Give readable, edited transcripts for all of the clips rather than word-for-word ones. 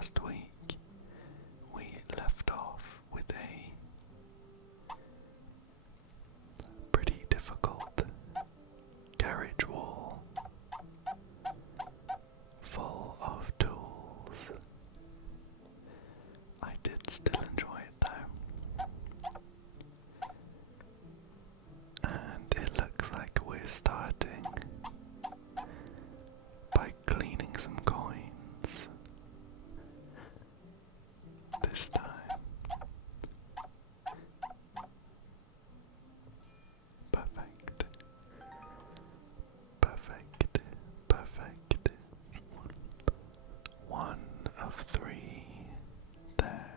last week we left off with a pretty difficult garage wall full of tools. I did still enjoy it though. And it looks like we're starting by cleaning some coins this time. Perfect. Perfect. Perfect. One of three there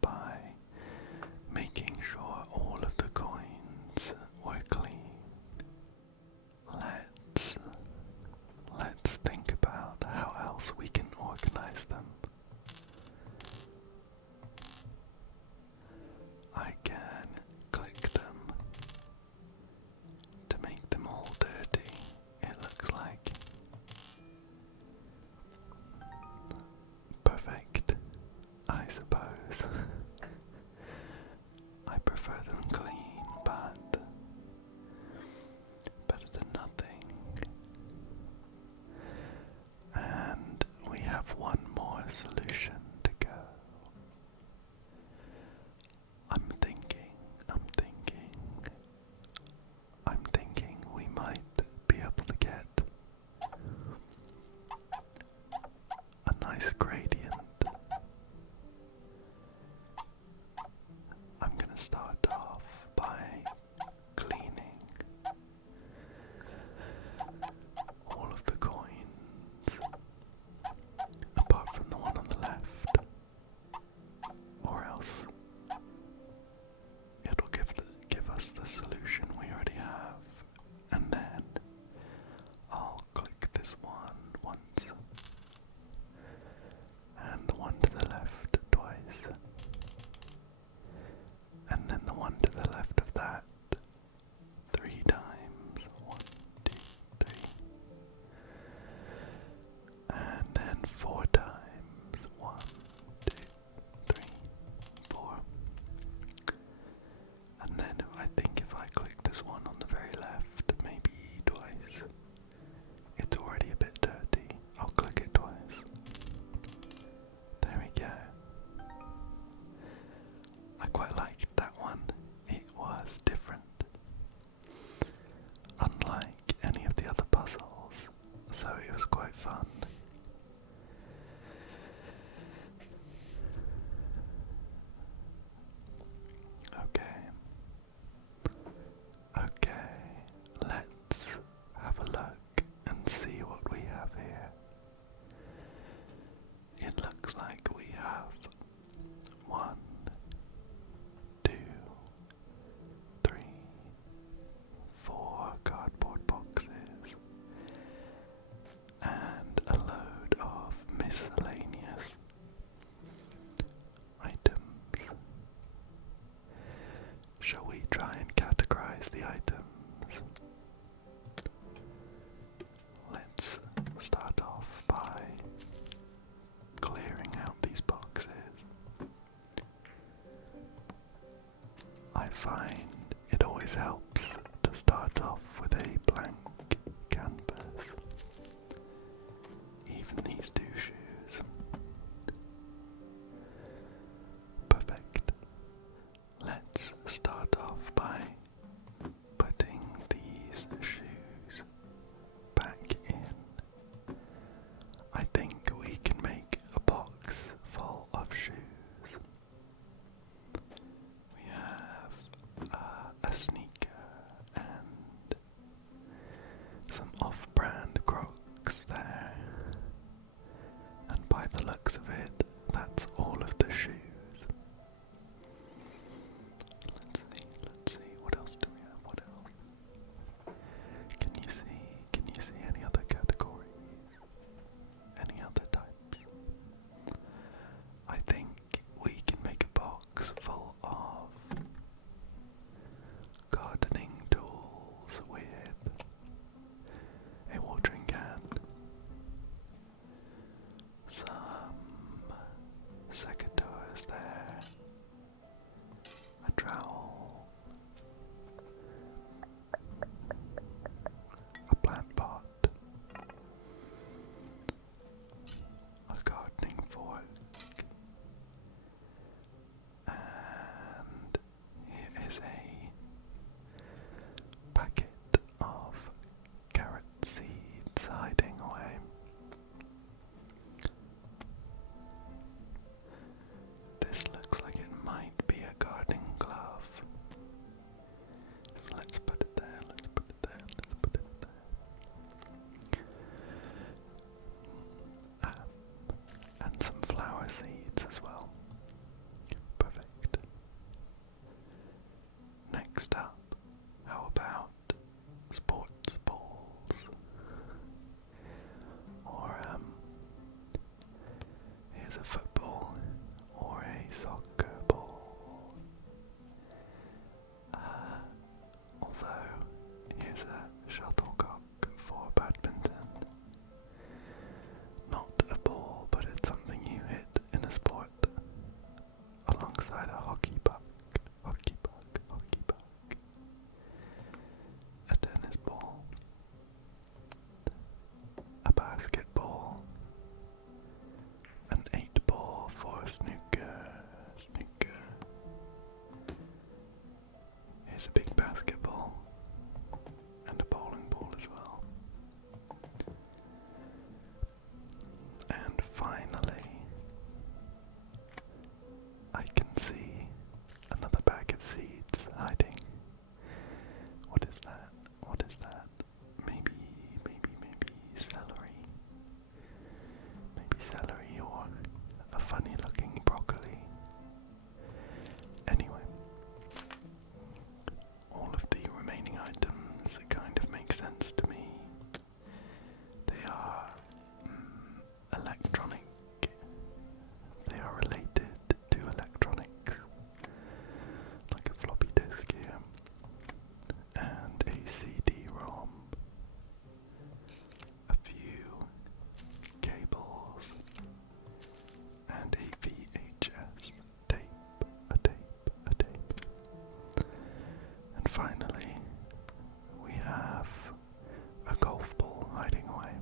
by making sure all of the coins were clean. Let's think about how else we can organize them. I can click them to make them all dirty, it looks like. Perfect, I suppose. I prefer them clean, but better than nothing. And we have one more solution to go. I'm thinking we might be able to get a nice gradient. I'm gonna start off by cleaning all of the coins, apart from the one on the left, or else it'll give us the solution we already have, and then I'll click this one once, and the one to the left twice, and then the one to the left of that 3 times. 1, 2, 3. And then 4 times. 1, 2, 3, 4. And then I think if I click this one on the very left, maybe twice. It's already a bit dirty. I'll click it twice. There we go. I quite liked that one. It was different, unlike any of the other puzzles, so it was quite fun. Okay, let's have a look and see what we have here. It looks like we have 1, 2, 3, 4 cardboard boxes and a load of miscellaneous items. Shall we try and categorize the items? Let's start off by clearing out these boxes. I find it always helps to start off with a blank canvas. Even these 2 shoes. Perfect. Let's start off by putting these shoes back in. I think we can make a box full of shoes. We have a sneaker and some off-brand Crocs there. And by the looks of it, that's all of the shoes. Let's see, what else do we have? What else? Can you see any other categories? Any other types? I think we can make a box full of gardening tools with a watering can, some This looks like it might be a gardening glove. So let's put it there, let's put it there, let's put it there. And some flower seeds as well. Perfect. Next up, how about sports balls? Or, here's a football or a soccer ball. Although, here's a shuttlecock for badminton. Not a ball, but it's something you hit in a sport alongside a hockey puck, hockey puck, hockey puck, a tennis ball, a basketball, an 8-ball for snooker, snooker. Here's a big basketball and a bowling ball as well. And finally, I can see another bag of seeds hiding. What is that? What is that? Maybe celery. Maybe celery or a funny looking broccoli. Anyway, all of the remaining items kind of make sense to me. They are electronic. They are related to electronics, like a floppy disk here, and a CD-ROM, a few cables, and a VHS tape, a tape. And finally, we have a golf ball hiding away.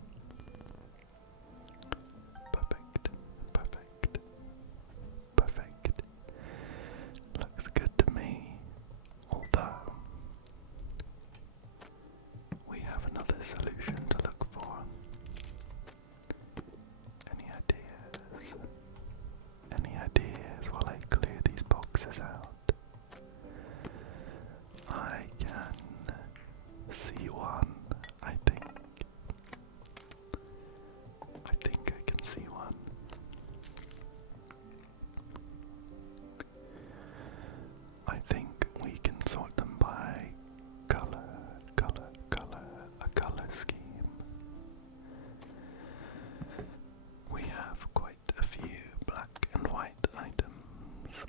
Perfect, perfect, perfect. Looks good to me. Although, we have another solution to look for. Any ideas? Any ideas while I clear these boxes out? I can see one, I think. I think I can see one. I think we can sort them by color, a color scheme. We have quite a few black and white items,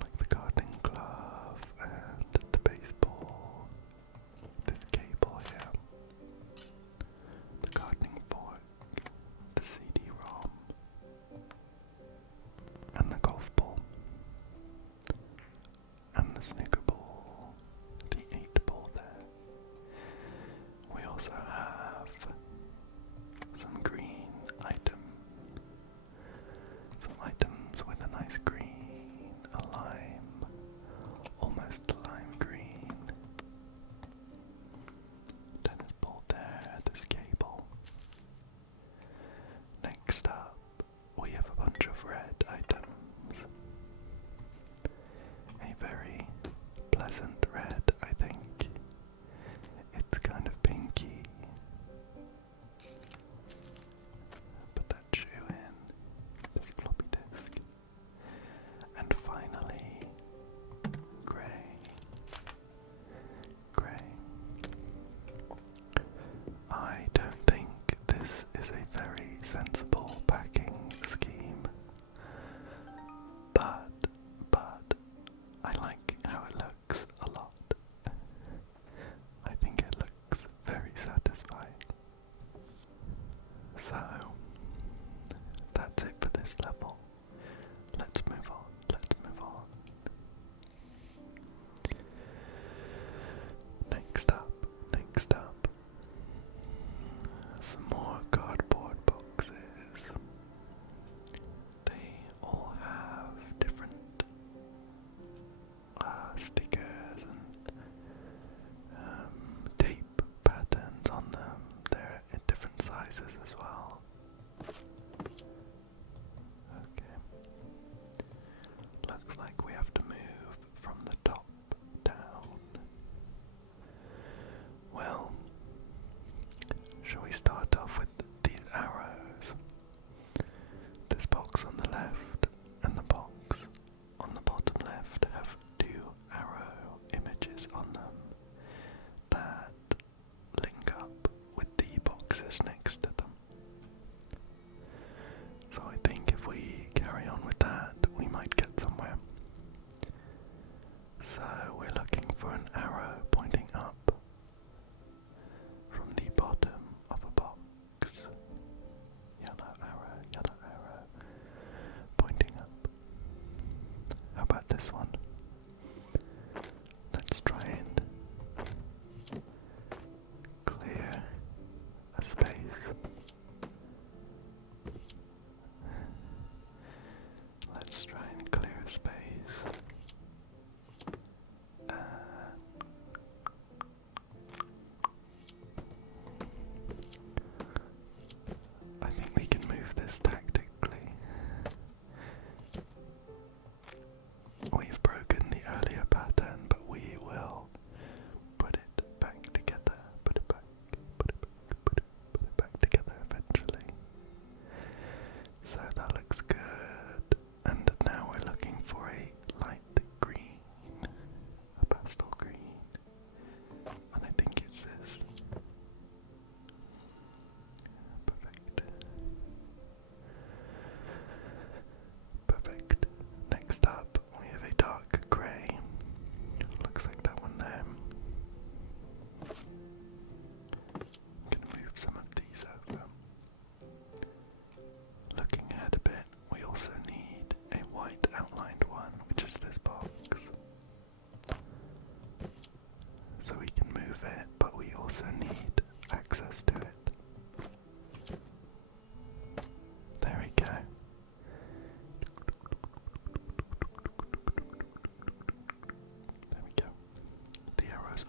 like the gardening glove and the baseball, this cable here, the gardening fork, the CD-ROM, and the golf ball, and the snooker ball, the 8-ball there. We also have some green some items with a nice green, a lime, almost lime green. Tennis ball there, this cable. Next up, we have a bunch of red items. A very pleasant red, I think. It's kind of pinky. Put that shoe in, this floppy disk. And finally, grey. Grey. I don't think this is a very sensible packing scheme, but I like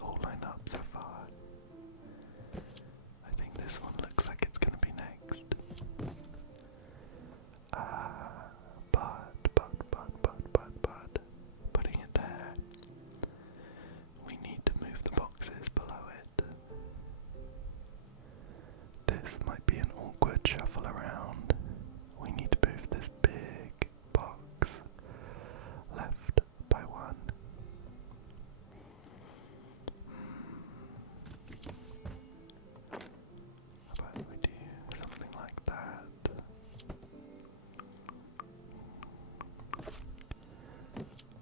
almost all lined up so far. I think this one looks like it's gonna be next. But, putting it there, we need to move the boxes below it. This might be an awkward shuffle around. We need to move this big box left by one. How about we do something like that?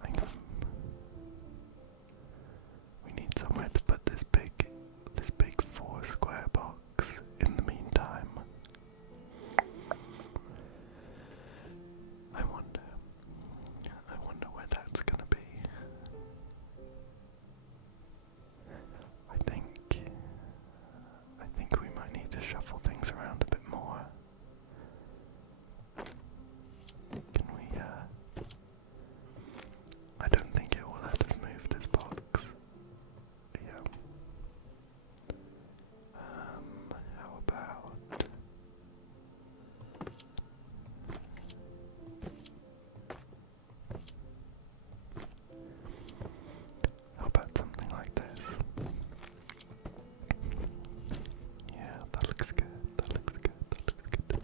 Hang on. We need somewhere to put this big 4 square box in the meantime. I wonder where that's gonna be. I think we might need to shuffle things around a bit more. Can we, I don't think it will let us move this box. Yeah. How about... How about something like this? Yeah, that looks good. That looks good. That looks good to me.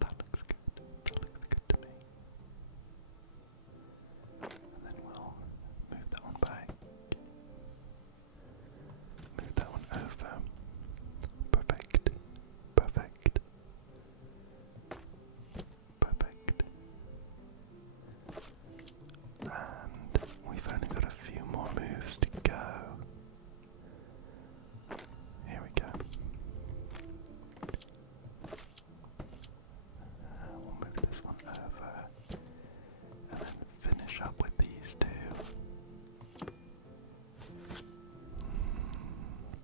That looks good. That looks good to me. And then we'll move that one back. Move that one over. Perfect. Perfect. Perfect. And we've only got a few more moves to go. Here we go. We'll move this one over and then finish up with these two.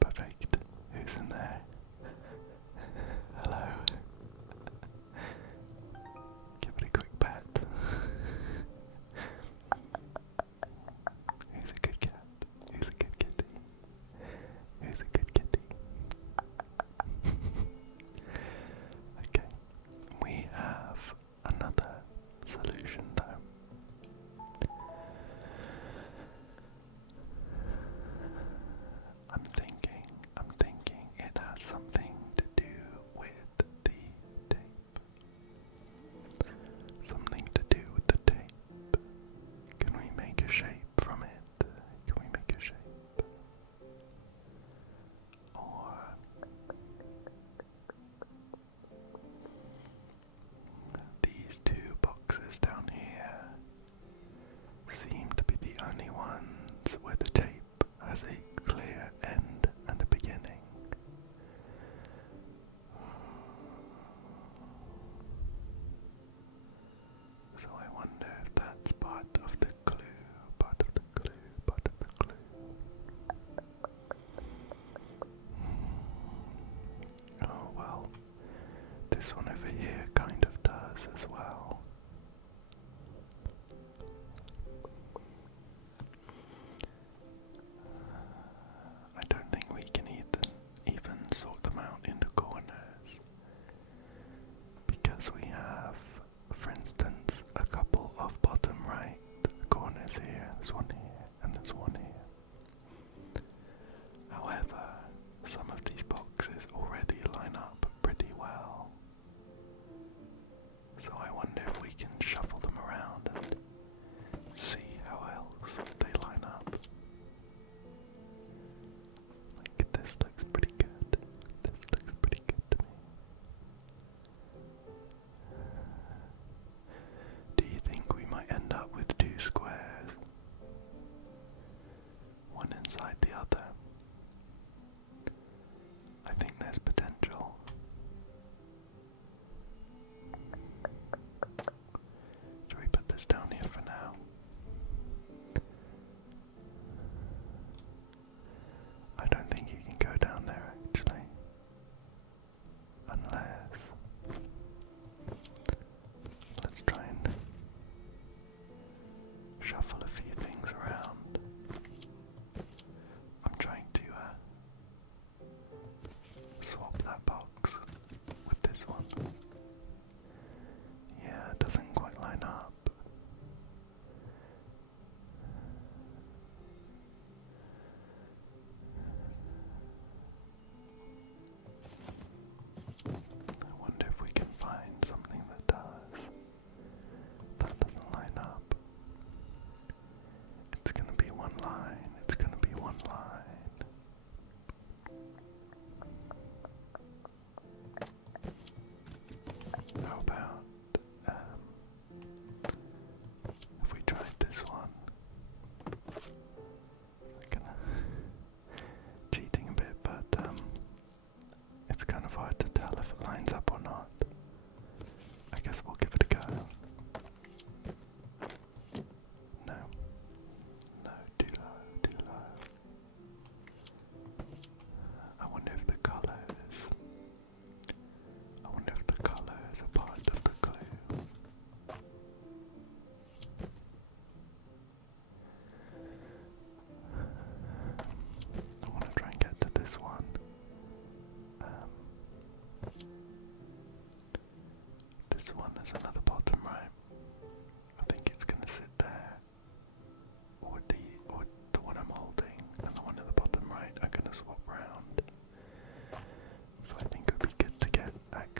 Perfect. Who's in there? Hello. Give it a quick pat. Who's a good cat? Who's a good kitty? Who's a good kitty? Okay. We have another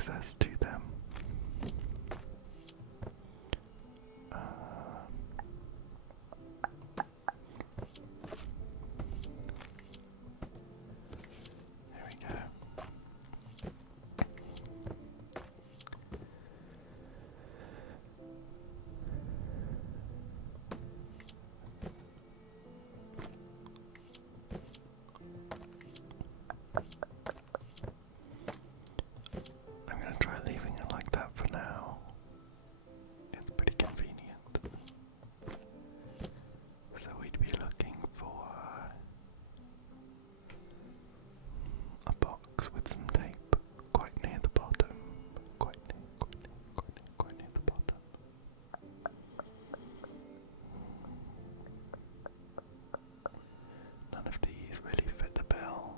access to them. There we go. I'm going to try leaving it like that for now. It's pretty convenient. So we'd be looking for a box with some tape quite near the bottom. Quite near the bottom. None of these really fit the bill.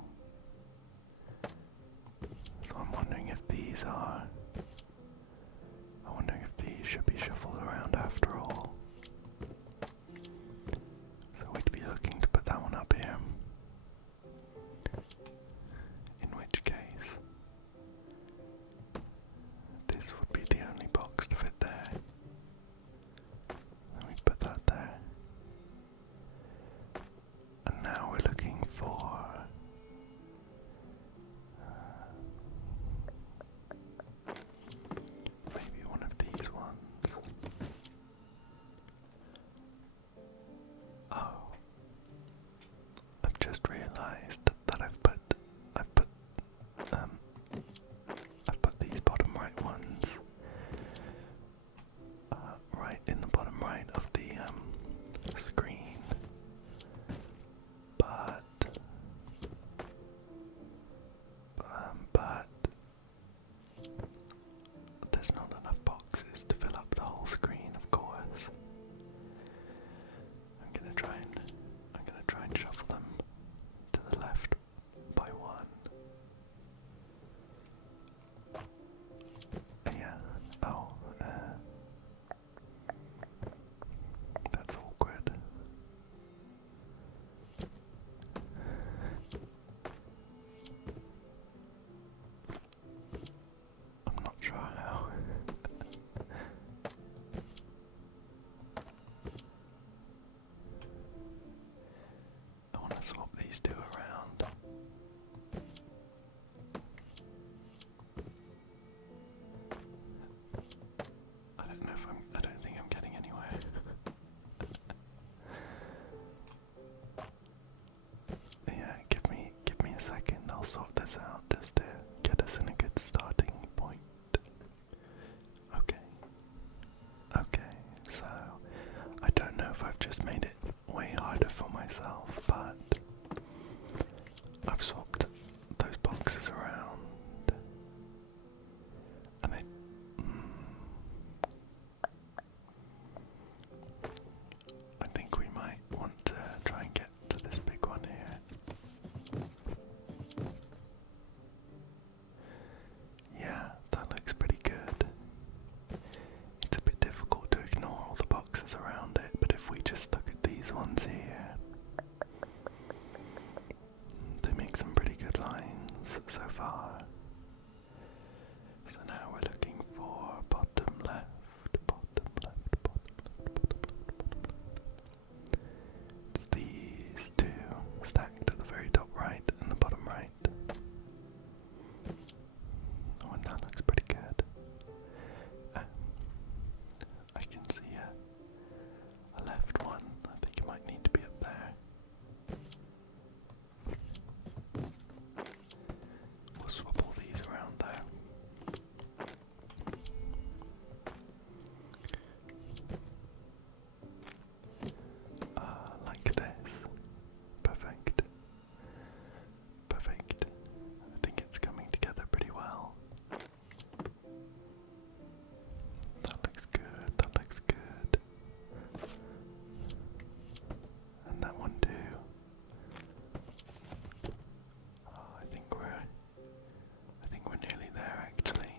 So I'm wondering if these are... I'm wondering if these should be shuffled around after all. So we'd be looking to put that one up here. In which case, this would be the only box to fit there. Then we put that there. And now we're looking for... maybe one of these ones. Oh, I've just realised that I've put these bottom right ones right in the bottom right of the screen, but there's not enough boxes to fill up the whole screen, of course. I'm gonna try and shuffle them to the left by one. Yeah. Oh, that's awkward. I'm not sure how. I want to swap these two around. I don't think I'm getting anywhere. Yeah, give me a second. I'll sort this out just to get us in a good starting point. Okay, so I don't know if I've just made it way harder for myself, but I've swapped those boxes around, and I think we might want to try and get to this big one here. Yeah, that looks pretty good. It's a bit difficult to ignore all the boxes around it, but if we just look at these ones here, they make some pretty good lines so far. So now we're looking for bottom left, bottom left, bottom left. It's these two stacked at the very top right and the bottom right. Oh, and that looks pretty good. I can see a left one. I think it might need to be up there. We'll swap all these around there. Like this. Perfect. Perfect. I think it's coming together pretty well. That looks good, that looks good. And that one too. Oh, I think we're nearly there actually.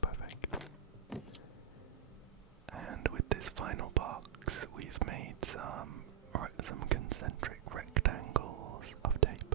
Perfect. And with this final box, we've made some concentric rectangles of tape.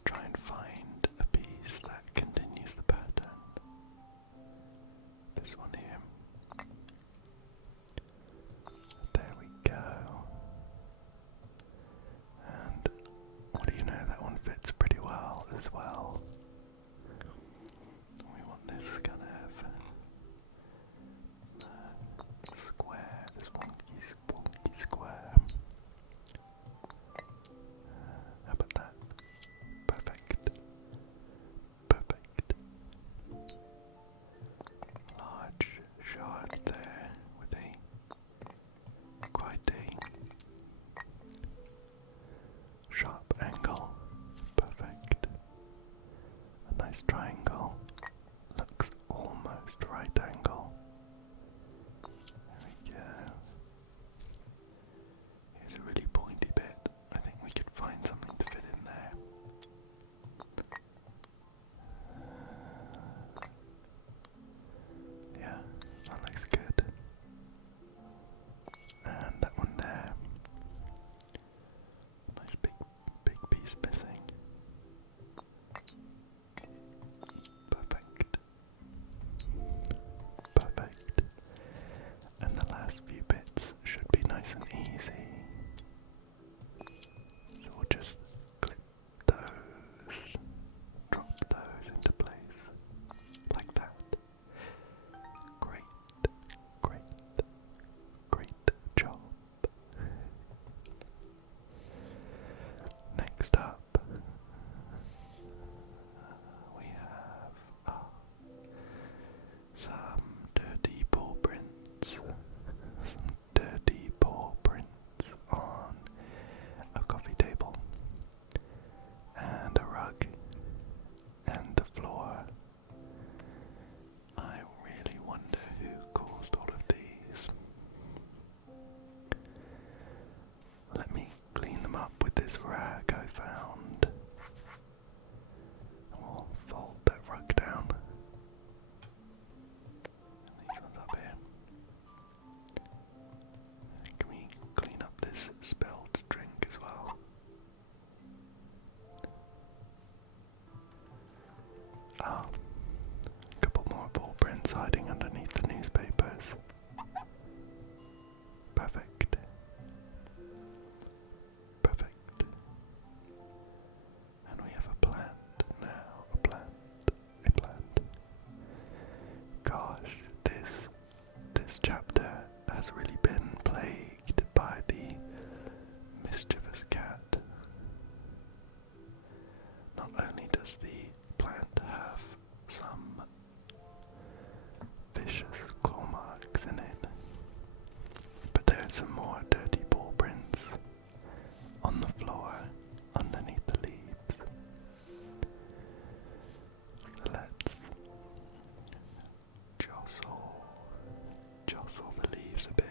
Let's try and find a piece that continues the pattern. This one here. There we go. And what do you know, that one fits pretty well as well. We want this kind of square, this wonky square. How about that? Perfect. Perfect. Large shard there with quite a sharp angle. Perfect. A nice triangle. Looks almost right angle. There we go. Here's a really pointy bit. I think we could find something to fit in there. Yeah, that looks good. And that one there. Nice big piece missing. Perfect. Perfect. And the last few bits should be nice and easy. So we'll just clip those, drop those into place, like that. Great, great, great job. Next up, we have some dirty paw prints. Some dirty paw prints on a coffee table and a rug and the floor. I really wonder who caused all of these. Let me clean them up with this rag I found. We'll fold that rug down. And these ones up here. Can we clean up this spilled drink as well? Ah, a couple more ball prints hiding underneath the newspapers. Perfect. Perfect. And we have a plant now. A plant. A plant. Gosh, this chapter has really been plagued by the mischievous cat. Not only does the plant have some vicious claw marks in it, but there's some more dirty paw prints on the floor underneath the leaves. Let's jostle the leaves a bit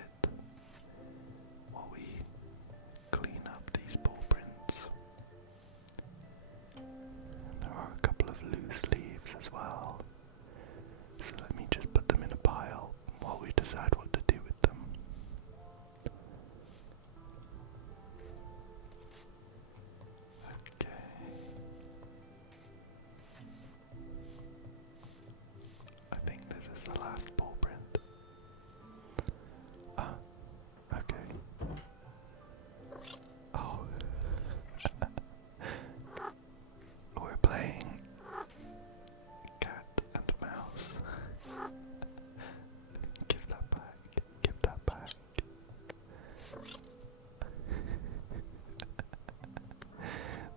while we clean up these paw prints. There are a couple of loose leaves as well, so let me just put them in a pile while we decide what to do with them. Okay. I think this is the last paw print. Ah, okay. Oh. We're playing cat and mouse. Give that back. Give that back.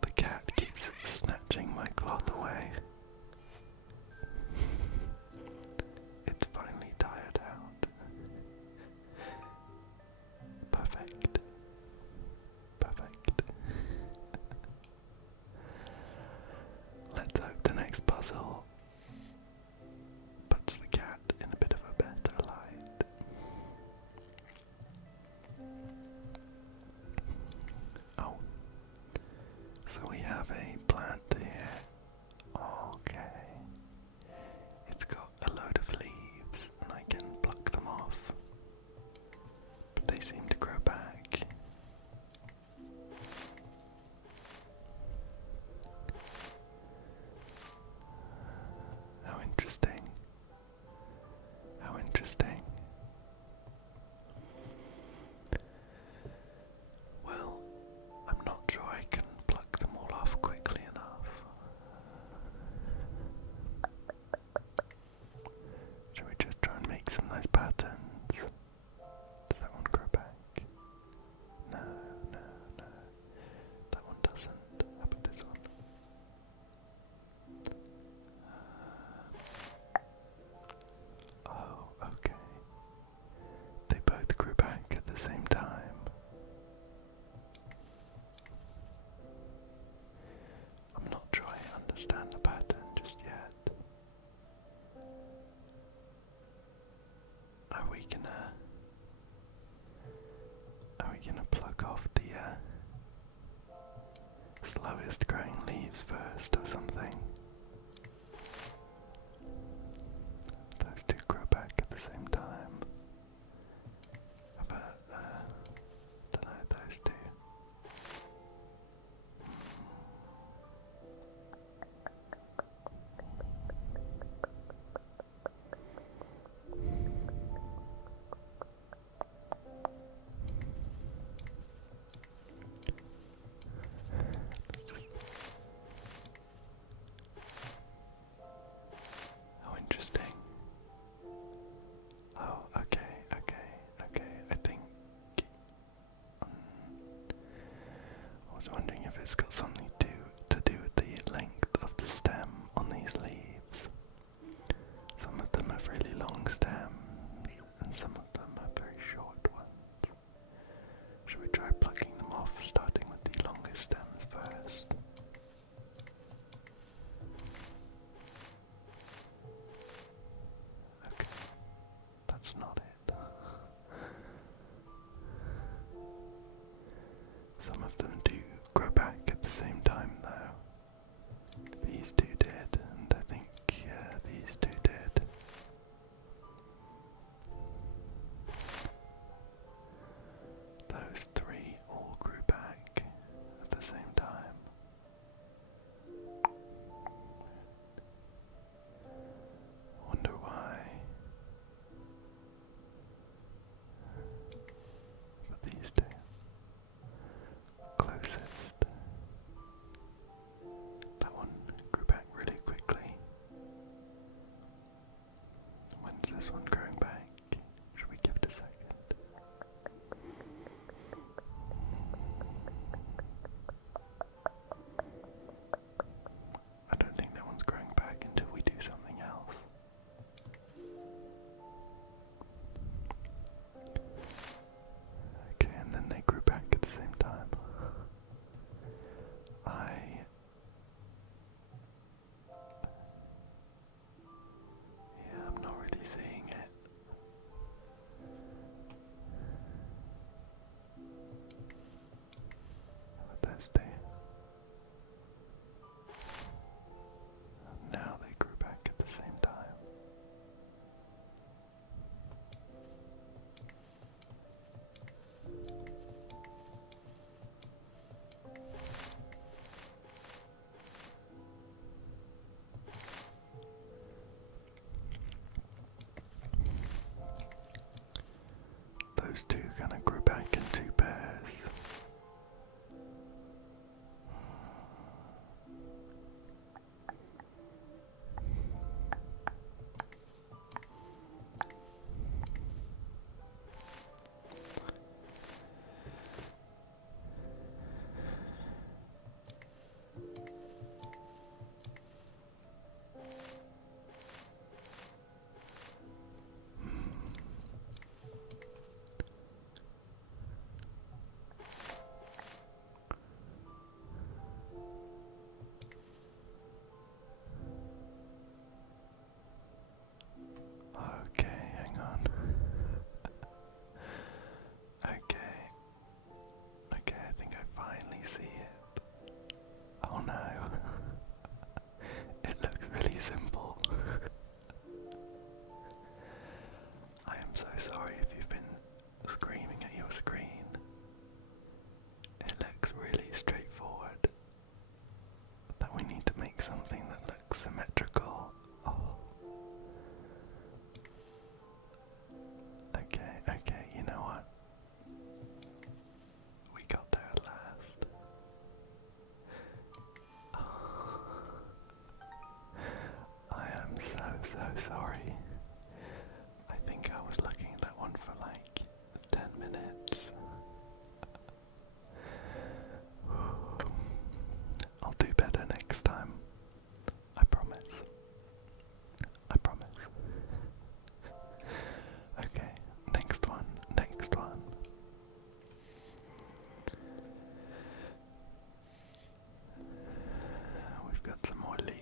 The cat keeps snatching my cloth away. It's finally tired out. Perfect. Perfect. Let's hope the next puzzle puts the cat in a bit of a better light. Oh, so we have a plant here. Okay. It's got a load of leaves and I can pluck them off, but they seem to grow back. understand the pattern just yet. Are we gonna pluck off the slowest growing leaves first or something? Those two grow back at the same time. How about, don't know, those two? How interesting. Oh, okay. I think I was wondering if it's got something to do with the length of the stem on these leaves. Some of them have really long stems, and some of them have very short ones. Should we try plucking them off, starting with the longest stems first? Okay, that's not it. Some of them do grow back at the same time though. These two did, and I think these two did. Those three all grew back at the same time. Wonder why. But these two closest. That one grew back really quickly. When's this one growing back? Should we give it a second? I don't think that one's growing back until we do something else. Okay, and then they grew back at the same time. Yeah, I'm not really seeing it. Those two. Now they grew back at the same time. Those two kind of grew back in two pairs. Okay, hang on. Okay, I think I finally see it. Oh no. It looks really simple. I am so sorry if you've been screaming at your screen. It looks really straightforward. That we need to make something that looks symmetrical. Oh. Okay, you know what? We got there at last. I am so sorry. I think I was looking at that one for like 10 minutes. I'll do better next time. I promise. I promise. Okay, next one. We've got some more leaves.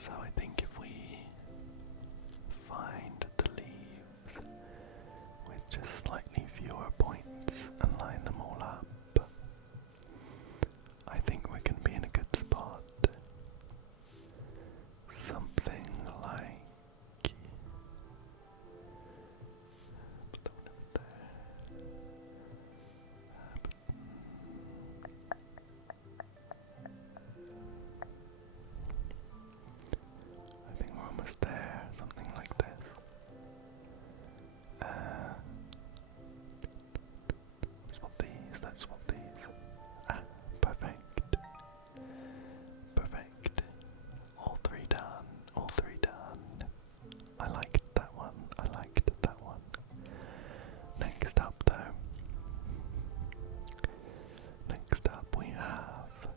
So I think if we find the leaves with just slightly fewer points and line them all up, I think we can be in a good spot. Something like I think we're almost there, something like this. Swap these, let's swap these. Perfect. Perfect. All three done, all three done. I liked that one, I liked that one. Next up though. Next up we have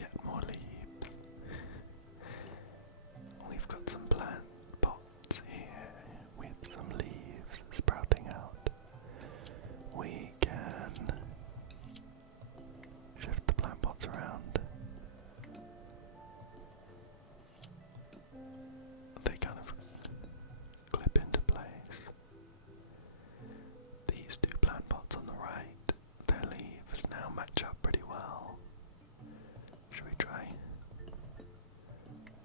yet more leaves. We've got some plant pots here with some leaves sprouting out. We can shift the plant pots around. They kind of clip into place. These two plant pots on the right, their leaves now match up pretty well. Should we try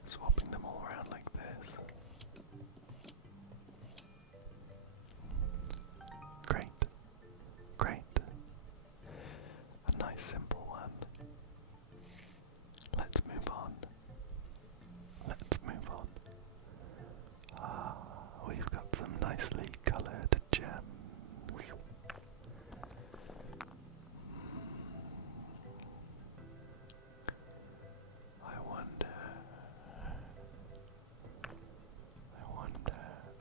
swapping them all around like this? Great, great. A nice simple one. Let's move on. Let's move on. We've got some nicely coloured gems. I wonder,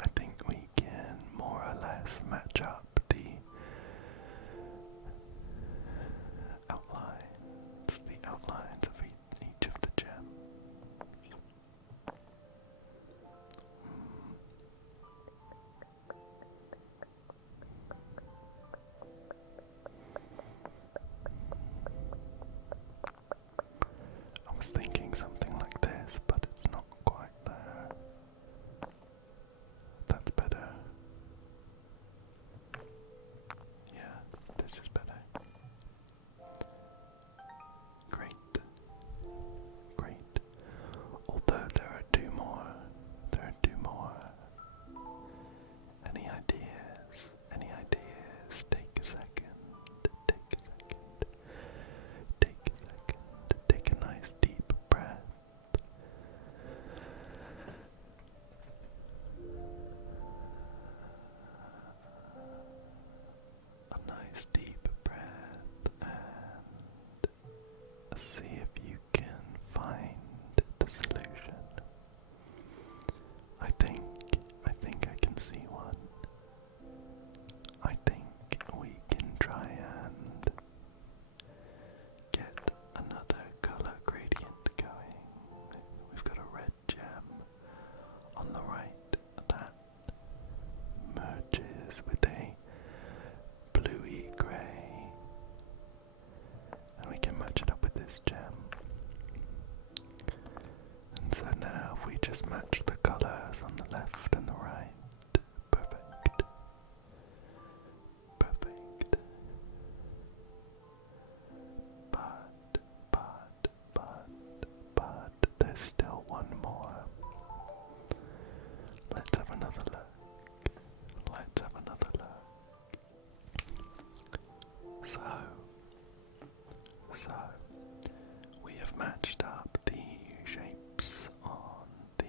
I think we can more or less match up the outlines of each of the gems. I was thinking something like this, but it's not quite there. That's better. Yeah, this is better. Great. Great. Although there are two more. Any ideas? Any ideas? Take a second. Take a nice deep breath. A nice deep breath and see if you can find the solution. I think I can see one. I think we can try and get another color gradient going. We've got a red gem on the right that merges with a bluey grey, and we can match it up with this gem. And so now if we just match the colours on the left and the right, perfect. Perfect. But there's still one more. Let's have another look. So we have matched up the shapes on the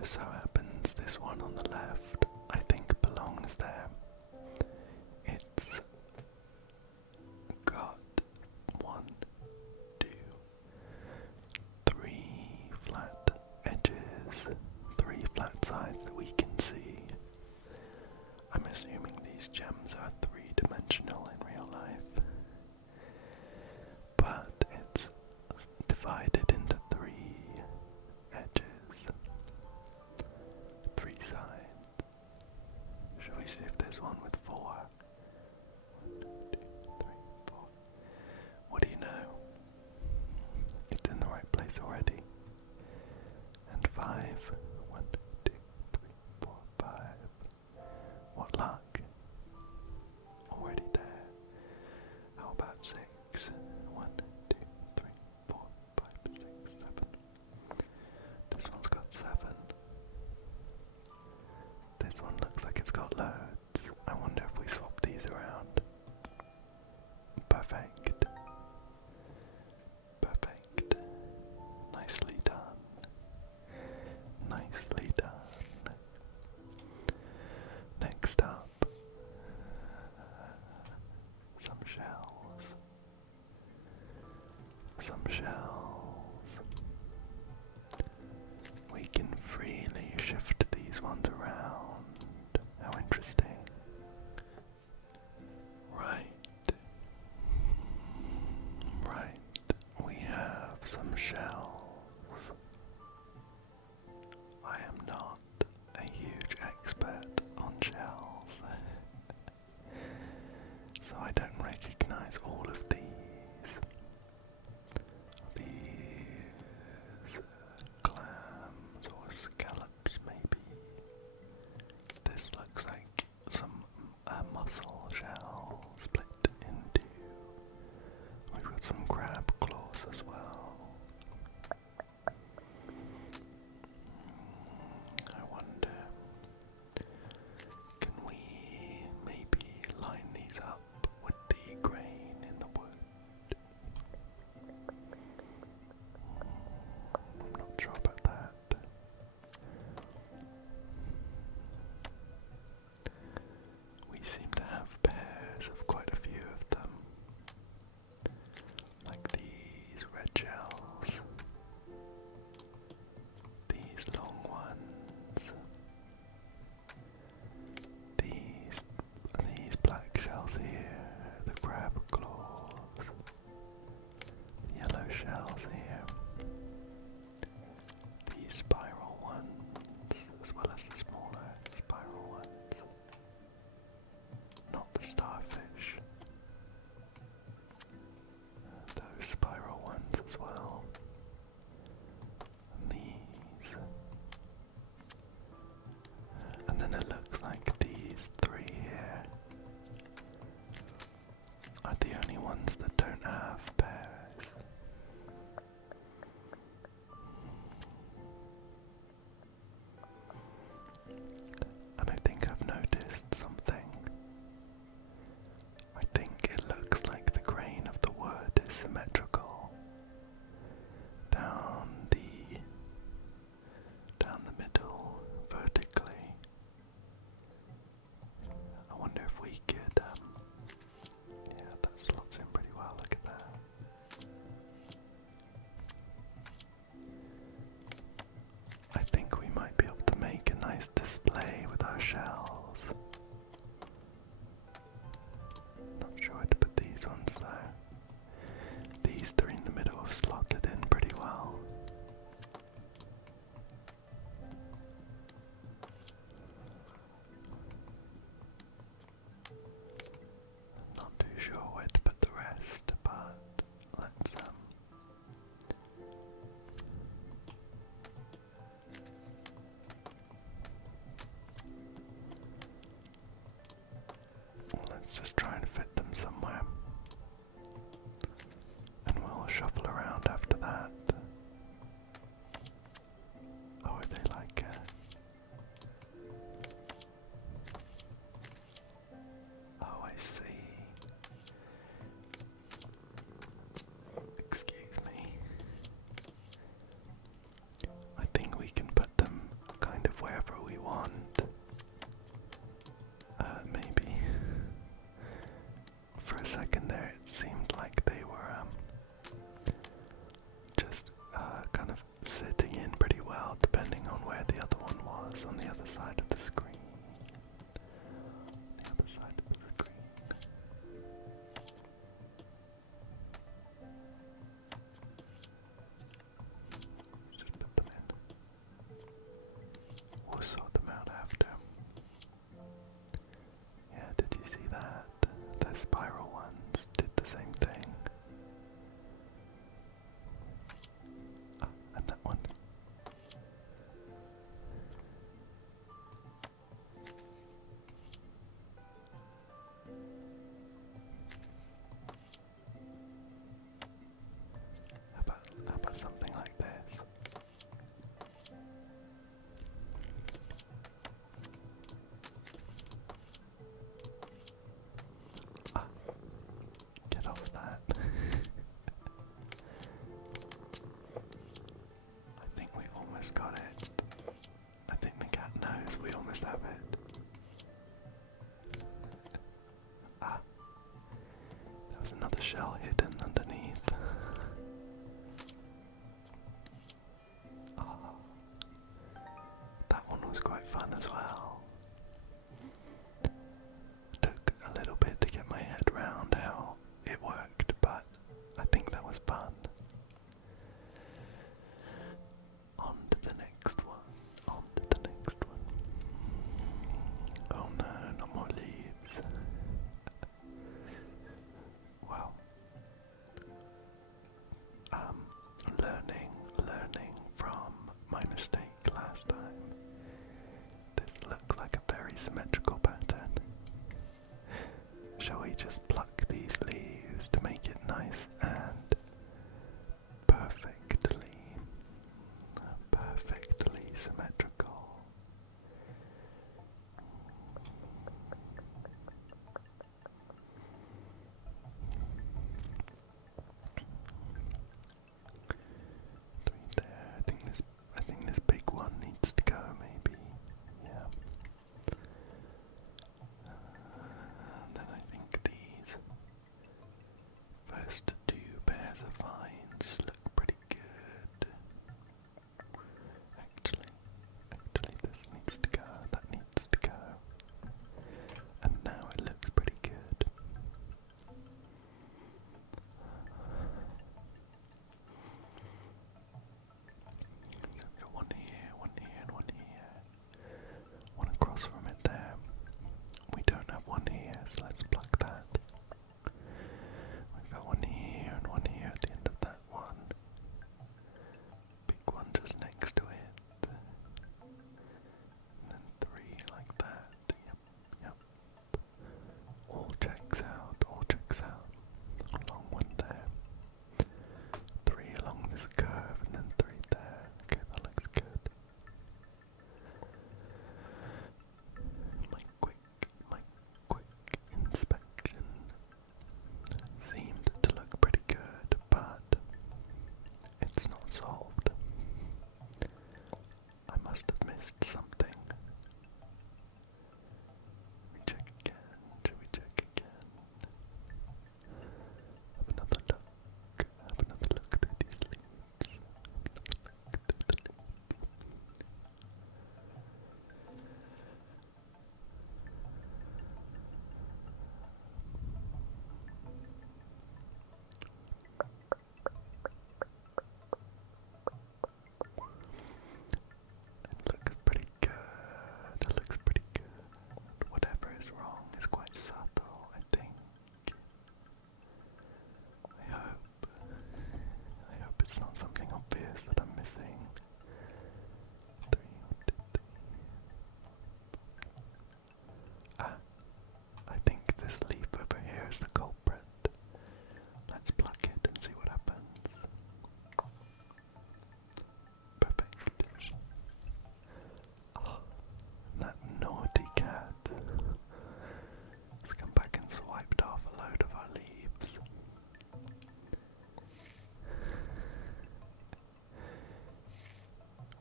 just so happens this one on the left, I think, belongs there. It's got 1, 2, 3 flat edges, 3 flat sides that we can see. I'm assuming these gems are 3-dimensional in real life, but it's divided into 3 edges, 3 sides. Shall we see if there's one with 4? 1, 2, 3, 4. What do you know? It's in the right place already. And 5. 1, 2, 3, 4, 5. What luck? Already there. How about 6? 1, 2, 3, 4, 5, 6, 7. This one's got 7. This one looks like it's got loads. I wonder if we swap these around. Perfect. Perfect. Nicely done. Nicely done. Next up, some shells. Some shells. We can freely shift these ones around. How interesting. Right. Right. We have some shells. I am not a huge expert on shells, so I don't recognize all of these. These clams or scallops, maybe. This looks like some mussel shell split into. We've got some crab claws as well. I wonder, can we maybe line these up with the grain in the wood? I'm not sure about that. We seem to have pairs of quite a few of them, like these red shells, these long ones, these black shells here, the crab claws, the yellow shells here, these spiral ones, as well as the smaller spiral ones. Not the starfish. Those spiral ones as well. And these. And then it looks like these 3 here are the only ones that don't have pairs. And I think I've noticed something. I think it looks like the grain of the wood is symmetrical down the middle vertically. I wonder if we could, yeah, that slots in pretty well, look at that. I think we might be able to make a nice display with our shells. Not sure where to put these ones though. These 3 in the middle have slotted in pretty well. Not too sure where to put the rest, but let's let's just try and fit them somewhere. And we'll shuffle around after that. Oh, are they like oh, I see. Excuse me. I think we can put them kind We'll sort them out after. Yeah, did you see that? The spiral ones did the same thing. Ah, and that one. How about something like this? Ah, get off that. I think we almost got it. I think the cat knows we almost have it. Ah, there was another shell hidden underneath. Ah, that one was quite fun as well. Took a little bit to get my head round how it worked, but I think that was fun. On to the next one. On to the next one. Oh no, not more leaves. Well, learning from my mistake last time. This looks like a very symmetrical pattern. Shall we just pluck these leaves to make it nice and perfectly symmetrical? There, I think this big one needs to go, maybe. Yeah. And then I think these first two pairs of vines look pretty good. Actually, this needs to go, that needs to go. And now it looks pretty good. One here, and one here. One across from it there. We don't have one here, so let's pluck that. We've got one here and one here at the end of that one. Big one just next to it. And then three like that. Yep. All checks out, Long one there. Three along this curve and then three there. Okay, that looks good. My quick inspection seemed to look pretty good, but it's not solved. I must have missed something. Should we check again? Have another look through these leaves. It looks pretty good. Whatever is wrong is quite subtle, I think. I hope it's not something obvious that I'm missing. 3, 1, 2, 3. I think this leaf over here is the culprit. Let's pluck it and see what happens. Perfect. Oh, that naughty cat has come back and swiped off a load of our leaves.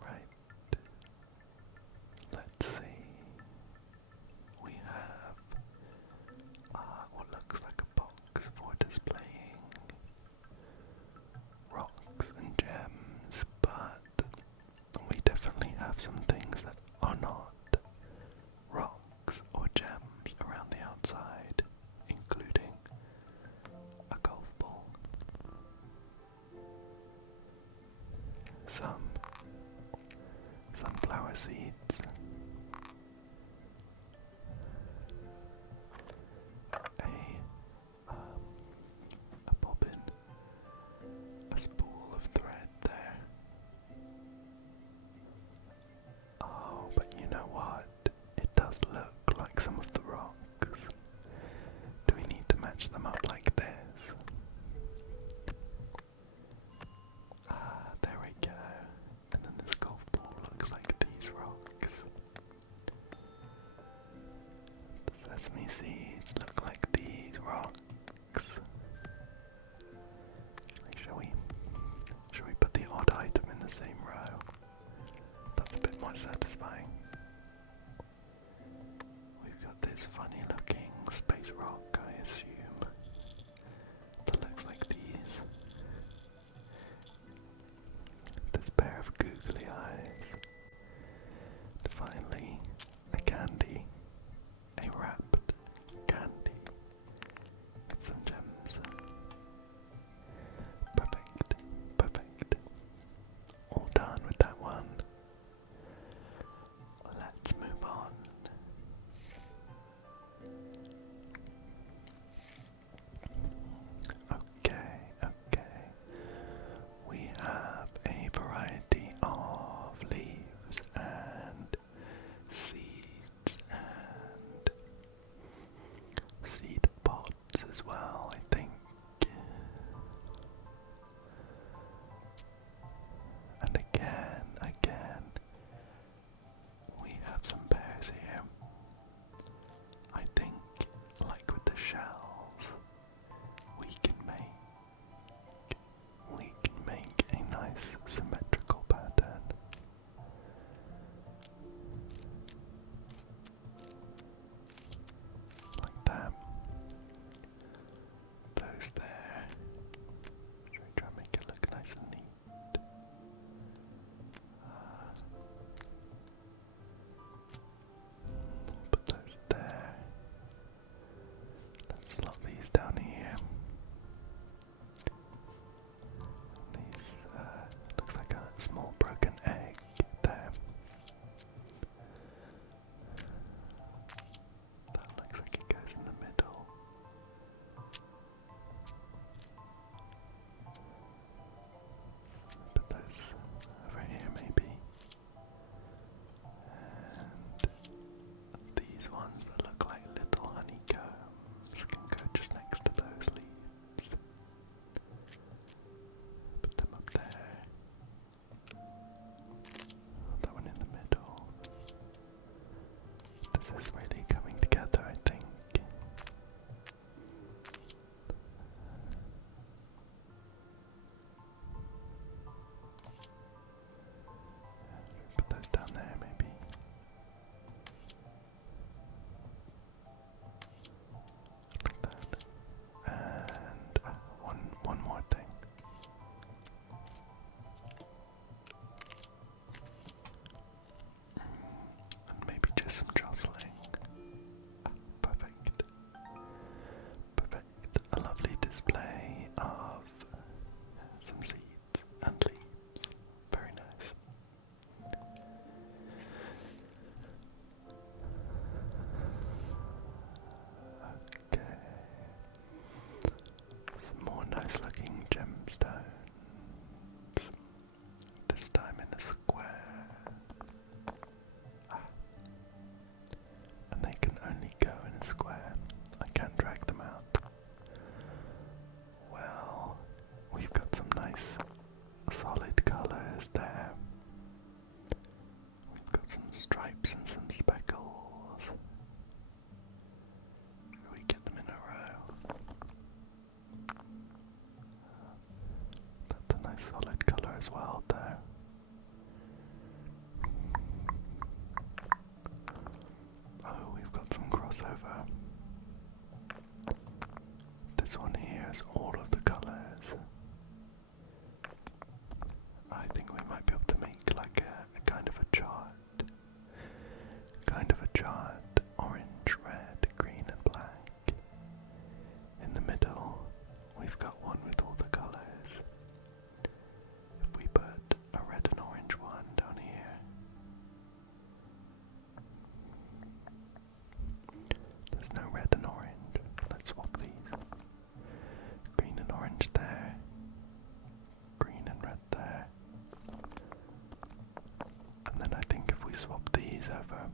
Right. Let's see. We have what looks like a box for displaying rocks and gems, but we definitely have some things that are not rocks or gems around the outside, including a golf ball, some sunflower seeds, does look like some of the rocks. Do we need to match them up like this? Ah, there we go. And then this golf ball looks like these rocks. The sesame seeds look like these rocks. Shall we put the odd item in the same row? That's a bit more satisfying. We've got this funny looking space rock, I assume, that looks like these. This pair of googly eyes. Finally, a candy. A wrapped candy. With some gems. Perfect. Perfect. All done with that one. Let's move on. Okay. We have a variety of leaves and seeds and seed pods as well, I think. And again, we have some pears here. I think, like with the shells, we can make a nice symmetrical pattern. Like that. Those there. Should we try and make it look nice and neat? Put those there. Let's slot these down here. These, looks like a small broken egg there. That looks like it goes in the middle. Put those over here maybe. And these ones that look like little honeycombs can go just next to those leaves. Put them up there. That one in the middle. This is really coming together, I think. Put those down there, maybe. Like that. And one more thing. And maybe just some jostling. Perfect. Perfect. A lovely display of some seeds and leaves. Very nice. Okay. Some more nice looking gemstones. This time in a square. And they can only go in a square. I can't drag them out. Well, we've got some nice solid colours there. We've got some stripes and some speckles. Should we get them in a row? That's a nice solid colour as well there. Oh, we've got some crossover. This one here has all of the colours. I think we might be able to make like a kind of a chart. Orange, red, green and black. In the middle, we've got one with all the colours. If we put a red and orange one down here. There's no red and orange. Let's swap these. Green and orange there. Green and red there. And then I think if we swap these over,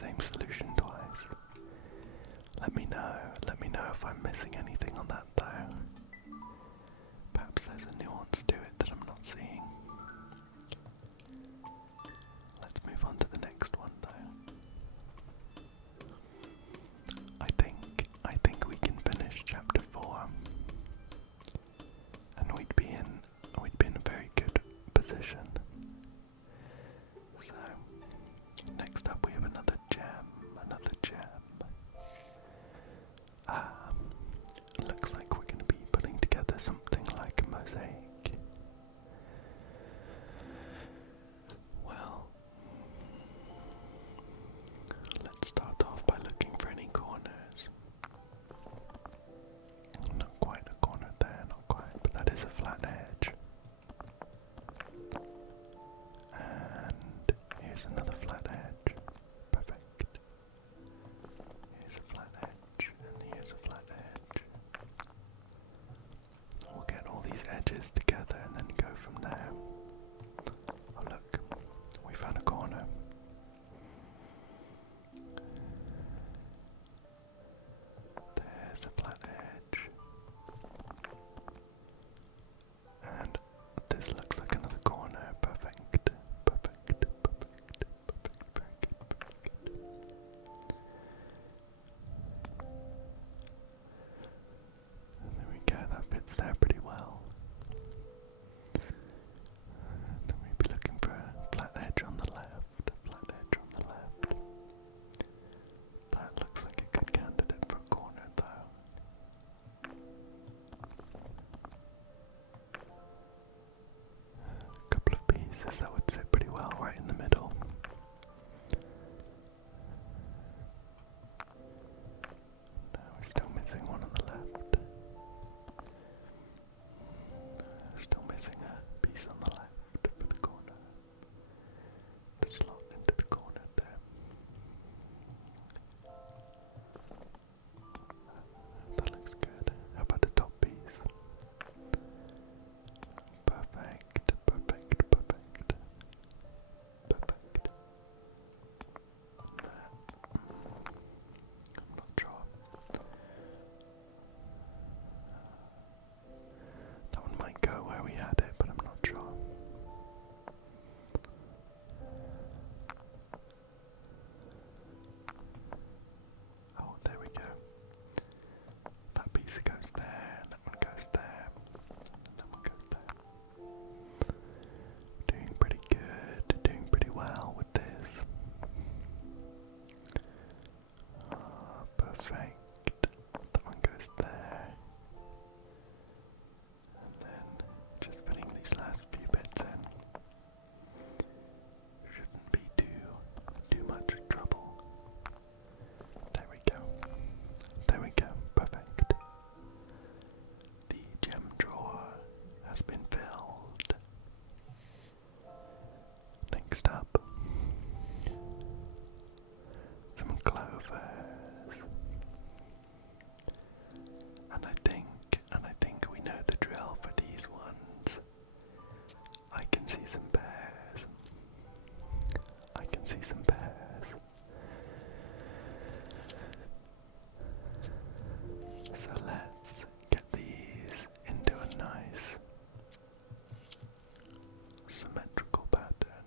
same solution twice. Let me know if I'm missing anything on that though. Perhaps there's a nuance to it that I'm not seeing. Let's move on to the next one though. I think we can finish chapter 4. And we'd be in a very good position. So next up we have another gem. Looks like we're going to be putting together something like a mosaic. Well, let's start off by looking for any corners. Not quite a corner there, not quite, but that is a flat edge. And here's another flat edge. Perfect. Here's a flat edge, and here's a flat edge. We'll get all these edges together and then go from there. Oh look, we found a corner. There's a flat edge. And this looks like another corner. Perfect. Very good. There we go, that fits there pretty well. Then we'd be looking for a flat edge on the left, That looks like a good candidate for a corner though. A couple of pieces that would sit pretty well right in the middle. No, we're still missing one on the left. Still missing a piece on the left for the corner. To slot into the corner there. That looks good. How about the top piece? Perfect. I'm not sure. That one might go where we had it, but I'm not sure. Oh, there we go. That piece goes there, and that one goes there, and that one goes there. Doing pretty good, doing pretty well with this. Perfect. That one goes there. And then just putting these last few bits in. Shouldn't be too much trouble. There we go. Perfect. The gem drawer has been filled. Next up, some clovers. And I think we know the drill for these ones. I can see some pears. So let's get these into a nice symmetrical pattern.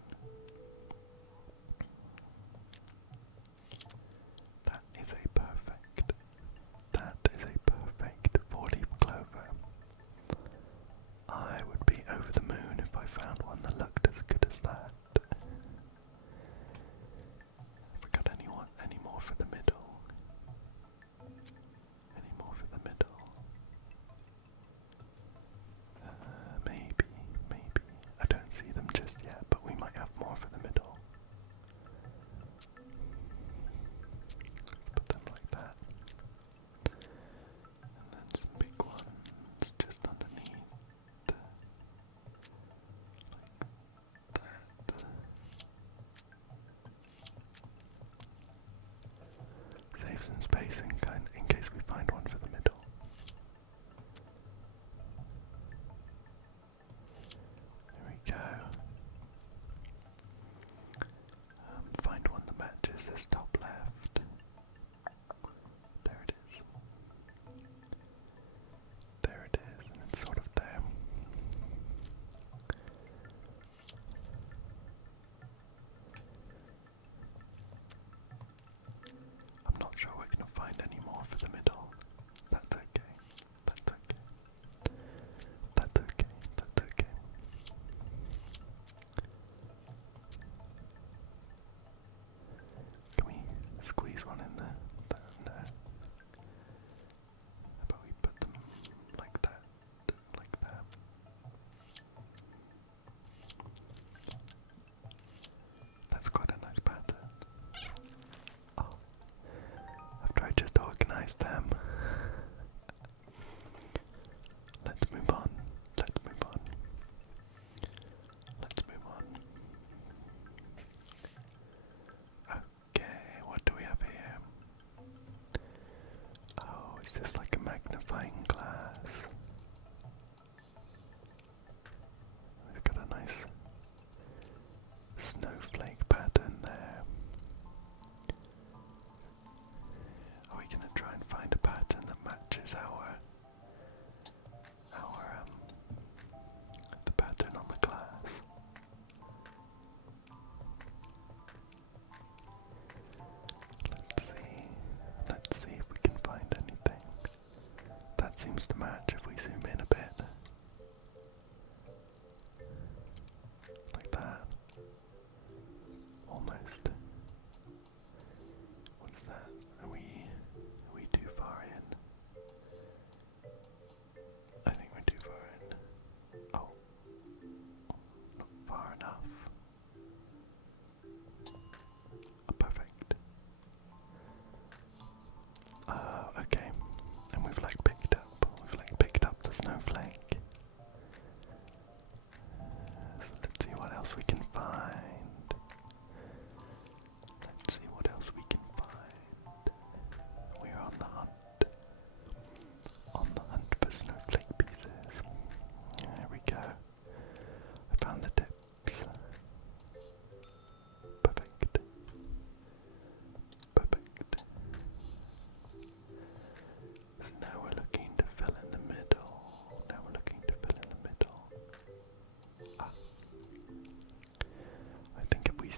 That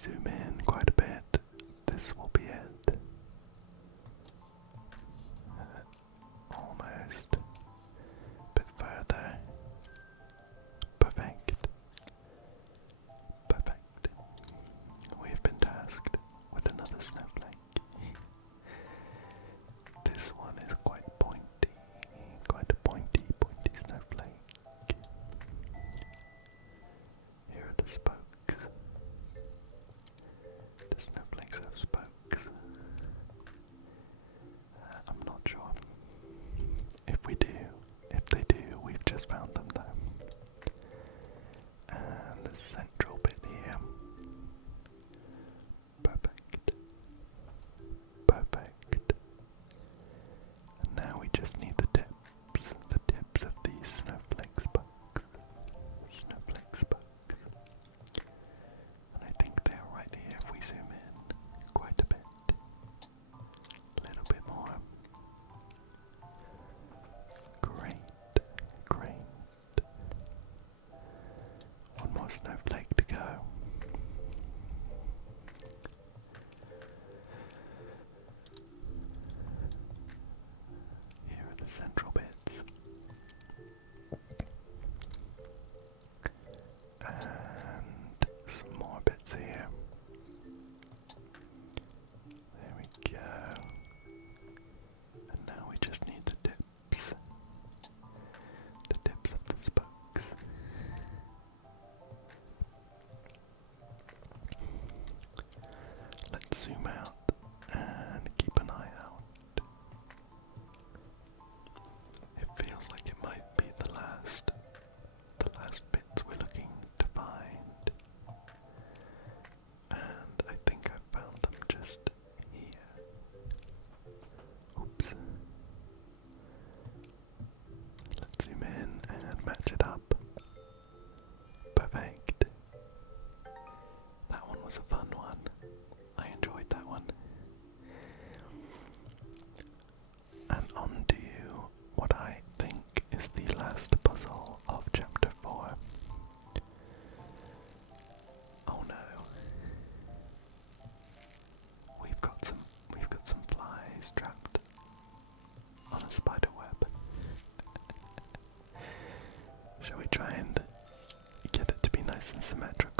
zoom in quite a bit, this will be it. Almost. Bit further. Perfect. Perfect. We have been tasked with another snowflake. This one is quite pointy. Quite a pointy snowflake. Here are the spokes. The snowflakes have spokes. I'm not sure. If they do, we've just found them though. And the central bit here. Perfect. Perfect. And now we just need the tips of these snowflake spokes. Snowflake spokes. And I think they're right here if we zoom in quite a bit. A little bit more. Great, great. One more snowflake to go. Here are the central bits. And some more bits here. There we go. And now we just need the tips. The tips of the spokes. Let's zoom out and keep an eye out. It feels like it might be the last bits we're looking to find. And I think I found them just here. Oops. Let's zoom in and match it up. Perfect. That one was a fun one. I enjoyed that one. And on to what I think is the last puzzle of chapter 4. Oh no. We've got some flies trapped on a spider web. Shall we try and get it to be nice and symmetrical?